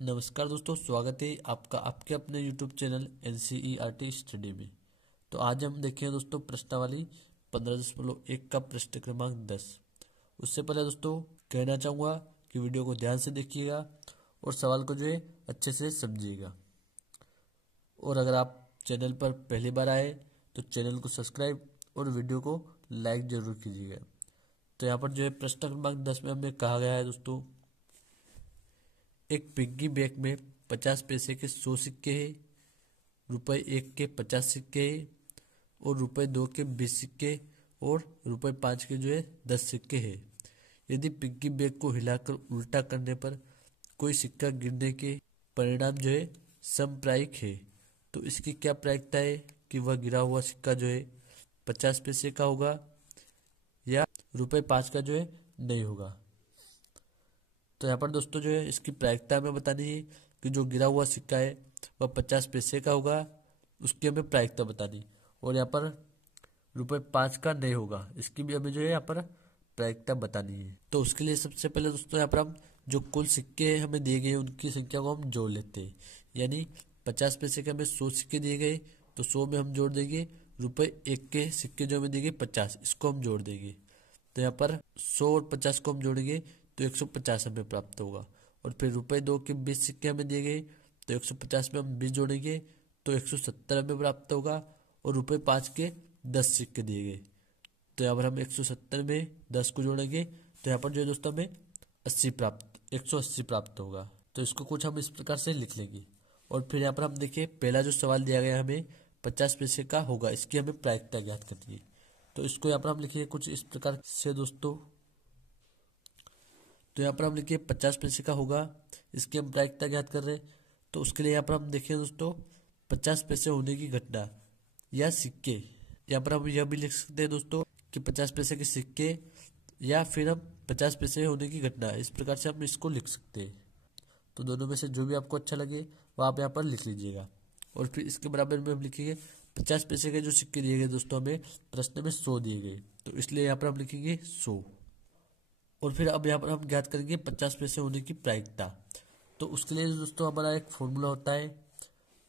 नमस्कार दोस्तों, स्वागत है आपका आपके अपने YouTube चैनल NCERT स्टडी में। तो आज हम देखें दोस्तों प्रश्नावली 15.1 का प्रश्न क्रमांक 10। उससे पहले दोस्तों कहना चाहूँगा कि वीडियो को ध्यान से देखिएगा और सवाल को जो है अच्छे से समझिएगा। और अगर आप चैनल पर पहली बार आए तो चैनल को सब्सक्राइब और वीडियो को लाइक जरूर कीजिएगा। तो यहाँ पर जो है प्रश्न क्रमांक 10 में हमें कहा गया है दोस्तों, एक पिग्गी बैंक में 50 पैसे के 100 सिक्के हैं, रुपए 1 के 50 सिक्के हैं और रुपए 2 के 20 सिक्के और रुपए 5 के जो है 10 सिक्के हैं। यदि पिग्गी बैंक को हिलाकर उल्टा करने पर कोई सिक्का गिरने के परिणाम जो है समप्रायिक है, तो इसकी क्या प्रायिकता है कि वह गिरा हुआ सिक्का जो है 50 पैसे का होगा या रुपए 5 का जो है नहीं होगा। तो यहाँ पर दोस्तों जो है इसकी प्रायिकता हमें बतानी है कि जो गिरा हुआ सिक्का है वह 50 पैसे का होगा, उसकी हमें प्रायिकता बतानी। और यहाँ पर रुपए 5 का नहीं होगा, इसकी भी हमें जो है यहाँ पर प्रायिकता बतानी है। तो उसके लिए सबसे पहले दोस्तों यहाँ पर हम जो कुल सिक्के हमें दिए गए उनकी संख्या को हम जोड़ लेते हैं। यानी 50 पैसे के हमें 100 सिक्के दिए गए तो 100 में हम जोड़ देंगे रुपए 1 के सिक्के जो हमें दिए गए 50, इसको हम जोड़ देंगे। तो यहाँ पर 100 और 50 को हम जोड़ेंगे तो 150 हमें प्राप्त होगा। और फिर रुपए 2 के 20 सिक्के हमें दिए गए तो 150 में हम 20 जोड़ेंगे तो 170 हमें प्राप्त होगा। और रुपए 5 के 10 सिक्के दिए गए तो यहाँ पर हम 170 में 10 को जोड़ेंगे तो यहाँ पर जो है दोस्तों हमें 180 प्राप्त होगा। तो इसको कुछ हम इस प्रकार से लिख लेंगे। और फिर यहाँ पर हम देखिए पहला जो सवाल दिया गया हमें 50 पैसे का होगा, इसकी हमें प्रायिकता ज्ञात करनी है। तो इसको यहाँ पर हम लिखिए कुछ इस प्रकार से दोस्तों। तो यहाँ पर हम लिखिए 50 पैसे का होगा, इसकी हम प्रायिकता ज्ञात कर रहे हैं। तो उसके लिए यहाँ पर हम देखिए दोस्तों 50 पैसे होने की घटना या सिक्के, यहाँ पर हम यह भी लिख सकते हैं दोस्तों कि 50 पैसे के सिक्के या फिर हम 50 पैसे होने की घटना, इस प्रकार से हम इसको लिख सकते हैं। तो दोनों में से जो भी आपको अच्छा लगे वो आप यहाँ पर लिख लीजिएगा। और फिर इसके बराबर में हम लिखेंगे 50 पैसे के जो सिक्के दिए गए दोस्तों हमें प्रश्न में 100 दिए गए, तो इसलिए यहाँ पर हम लिखेंगे 100। और फिर अब यहाँ पर हम ज्ञात करेंगे 50 पैसे होने की प्रायिकता। तो उसके लिए दोस्तों हमारा एक फॉर्मूला होता है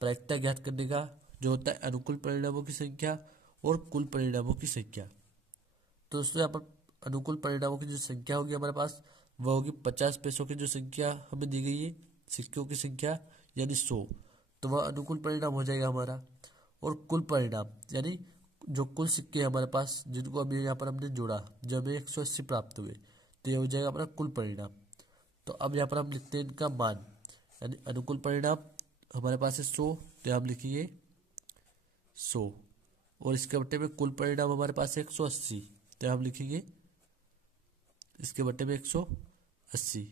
प्रायिकता ज्ञात करने का, जो होता है अनुकूल परिणामों की संख्या और कुल परिणामों की संख्या। तो दोस्तों यहाँ पर अनुकूल परिणामों की जो संख्या होगी हमारे पास वह होगी 50 पैसों की जो संख्या हमें दी गई है सिक्कों की संख्या यानी 100, तो वह अनुकूल परिणाम हो जाएगा हमारा। और कुल परिणाम यानी जो कुल सिक्के हमारे पास जिनको अभी यहाँ पर हमने जोड़ा, जो हमें 180 प्राप्त हुए, तो ये हो जाएगा हमारा कुल परिणाम। तो अब यहाँ पर हम लिखते हैं इनका मान, यानी अनुकूल परिणाम हमारे पास है 100, तो हम लिखिए 100। और इसके बट्टे में कुल परिणाम हमारे पास है 180, तो हम लिखेंगे इसके बट्टे में 180।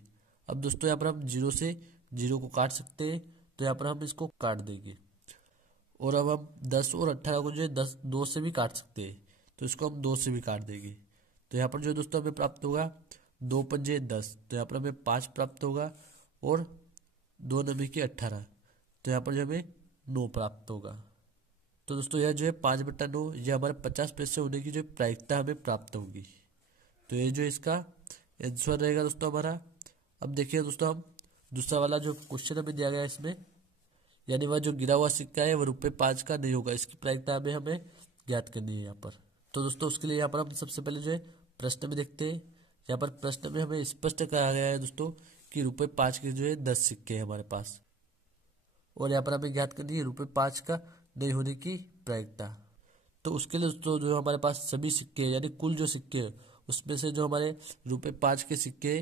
अब दोस्तों यहाँ पर हम 0 से 0 को काट सकते हैं, तो यहाँ पर हम इसको काट देंगे। और अब हम 10 और 18 को जो है 2 से भी काट सकते हैं, तो इसको हम 2 से भी काट देंगे। तो यहाँ पर जो दोस्तों हमें प्राप्त होगा 2 पंजे 10, तो यहाँ पर हमें 5 प्राप्त होगा। और 2 नमी के 18, तो यहाँ पर जो हमें 9 प्राप्त होगा। तो दोस्तों यह जो है 5/9 यह हमारे 50 पैसे होने की जो प्रायिकता हमें प्राप्त होगी। तो ये जो इसका आंसर रहेगा दोस्तों हमारा। अब देखिए दोस्तों हम दूसरा वाला जो क्वेश्चन हमें दिया गया है इसमें, यानी वह जो गिरा हुआ सिक्का है वह रुपए 5 का नहीं होगा, इसकी प्रायिकता हमें ज्ञात करनी है यहाँ पर। तो दोस्तों उसके लिए यहाँ पर हम सबसे पहले जो है प्रश्न में देखते हैं। यहाँ पर प्रश्न में हमें स्पष्ट कहा गया है दोस्तों कि रुपए 5 के जो है 10 सिक्के हैं हमारे पास, और यहाँ पर हमें ज्ञात करनी है रुपए 5 का नहीं होने की प्रायिकता। तो उसके लिए दोस्तों जो हमारे पास सभी सिक्के यानी कुल जो सिक्के हैं उसमें से जो हमारे रुपए 5 के सिक्के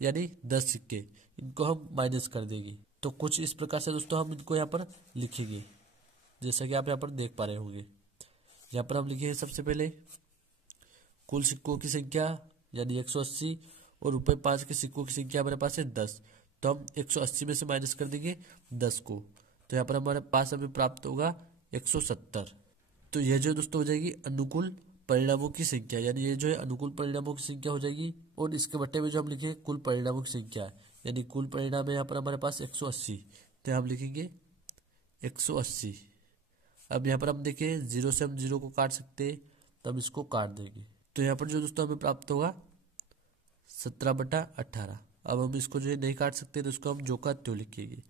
यानी 10 सिक्के, इनको हम माइनस कर देंगे। तो कुछ इस प्रकार से दोस्तों हम इनको यहाँ पर लिखेंगे, जैसा कि आप यहाँ पर देख पा रहे होंगे। यहाँ पर हम लिखेंगे सबसे पहले कुल सिक्कों की संख्या यानी 180 और रुपए 5 के सिक्कों की संख्या हमारे पास है 10, तो हम 180 में से माइनस कर देंगे 10 को, तो यहाँ पर हमारे पास हमें प्राप्त होगा 170। तो यह जो दोस्तों हो जाएगी अनुकूल परिणामों की संख्या, यानी ये जो है अनुकूल परिणामों की संख्या हो जाएगी। और इसके बट्टे में जो हम लिखेंगे कुल परिणामों की संख्या यानी कुल परिणाम है यहाँ पर हमारे पास 180, तो हम लिखेंगे 180। अब यहाँ पर हम देखें 0 से हम 0 को काट सकते हैं, तो हम इसको काट देंगे। तो यहाँ पर जो दोस्तों हमें प्राप्त होगा 17/18। अब हम इसको जो है नहीं काट सकते, तो इसको हम जो का त्यों लिखेंगे।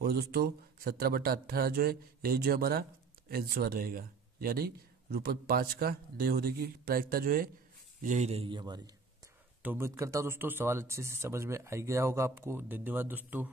और दोस्तों 17/18 जो है यही जो हमारा आंसर रहेगा, यानी रूपये 5 का नहीं होने की प्रायिकता जो है यही रहेगी हमारी। तो उम्मीद करता हूँ दोस्तों सवाल अच्छे से समझ में आ गया होगा आपको। धन्यवाद दोस्तों।